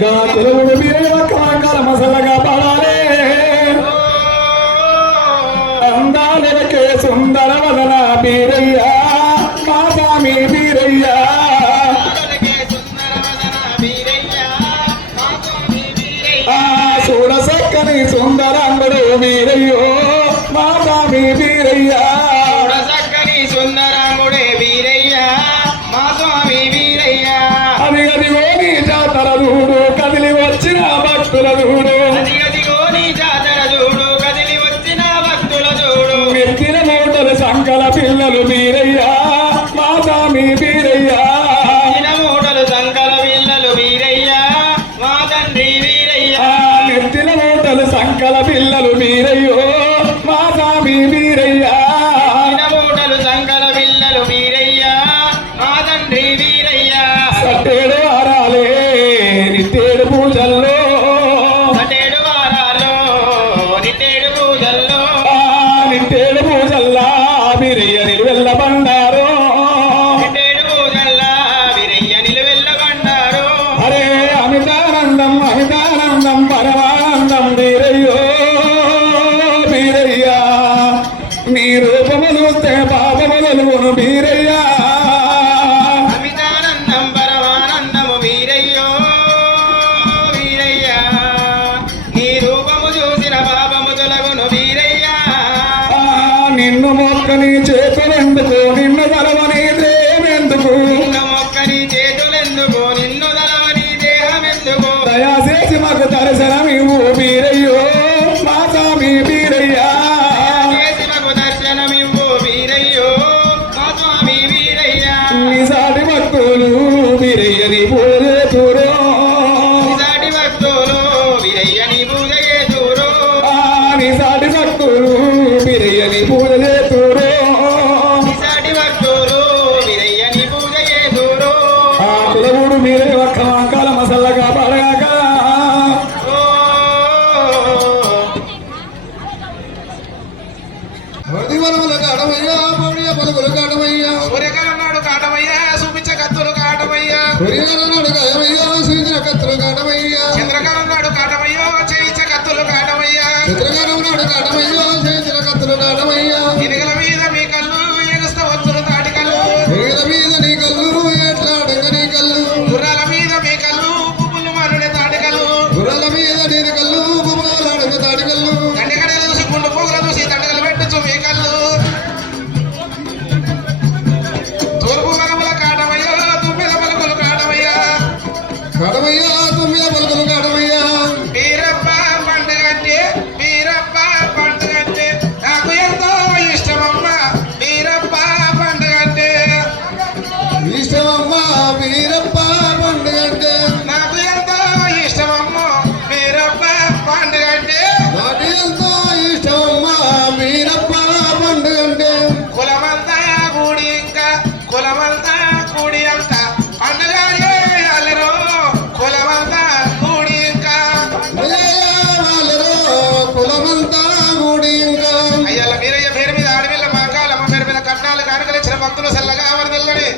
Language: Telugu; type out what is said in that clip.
గాతులు మీరే ఒక్క మసలగా పడాలే అందాలకే సుందర వదన బీరయ్య మా స్వామి బీరయ్య చూడసక్కని సుందరంగుడు బీరయ్యో మా స్వామి బీరయ్య సుందరాముడే వీరయ్య మా స్వామి వీరయ్య అది అదిగో నీ జాతర చూడు కదిలి వచ్చిన భక్తుల చూడు అదిగో నీ జాతర చూడు కదిలి వచ్చిన భక్తుల చూడు మెత్తిన మూటలు సంకల పిల్లలు వీరయ్య మా స్వామి వీరయ్య మూటలు సంకల పిల్లలు వీరయ్య మా తండ్రి వీరయ్య మెత్తిన మూటలు సంకల పిల్లలు వీరయ్యో మా స్వామి వీరయ్య సట్టేడు వారాలే నిట్టేడు పూజల్లో నిట్టేడు పూజల్లా వీరయ్య నిలువెల్ల బండారు అరే అమితానందం అమితానందం పరమానందం వీరయ్యో వీరయ్య నీ రూపము చూస్తే పాపము వెలుగును వీరయ్య నిన్ను మొక్కని చేతులెందుకు నిన్ను తలవని దేవెందుకు నిన్ను మొక్కని చేతులెందుకు నిన్ను తలవని దేహమెందుకు దయచేసి మాకు దర్శనమివ్వు వీరయ్యో మా స్వామి వీరయ్య మాకు దర్శనమివ్వు వీరయ్యో మా స్వామి వీరయ్య నిజాటి భక్తులు వీరయ్య నీ పూజ చేతురు నిజాటి భక్తులు వీరయ్య నీ పూజ చేతురు నిజాటి భక్తులు వీరయ్య నీ పూజ చేతురు నిజాటి భక్తులు వీరయ్య నీ పూజ చేతురు కులగుడు మీరే ఒక్క వంకాల మసల్లగా పడగాక సూర్యకరన్నాడు కాటమయ్యా చూపించ కత్తులు కాటమయ్యా చంద్రకరన్నాడు కాటమయ్యో చేయించ కత్తులు కాటమయ్యా ఎనుగల మీద మీ కళ్ళు ఎగస్త వత్తులు తాటి కళ్ళు గుర్రాల మీద మీ కళ్ళు పువ్వులు మరుడే తాటి కళ్ళు దండగడ చూసి గుండు పోగుల చూసి దండగలు పెట్టచ్చు మీ కళ్ళు తూర్పు మగముల కాటమయ్యో తుమ్మిద పలుకులు కాటమయ్యా వీరప్ప పండుగ అంటే నాకు ఎంతో ఇష్టమమ్మ వీరప్ప పండుగ అంటే నాకు ఎంతో ఇష్టమమ్మ వీరప్ప పండుగ అంటే కులమంతా కూడి అంత పండుగ చేయాలిరో కులమంతా కూడి ఇంకా అయ్యాల వీరయ్య పేరు మీద ఆడవిల్ల మా కాలమ్మ పేరు మీద కట్నాలు కానుకలు ఇచ్చిన భక్తులు చల్లగా వరదల్లని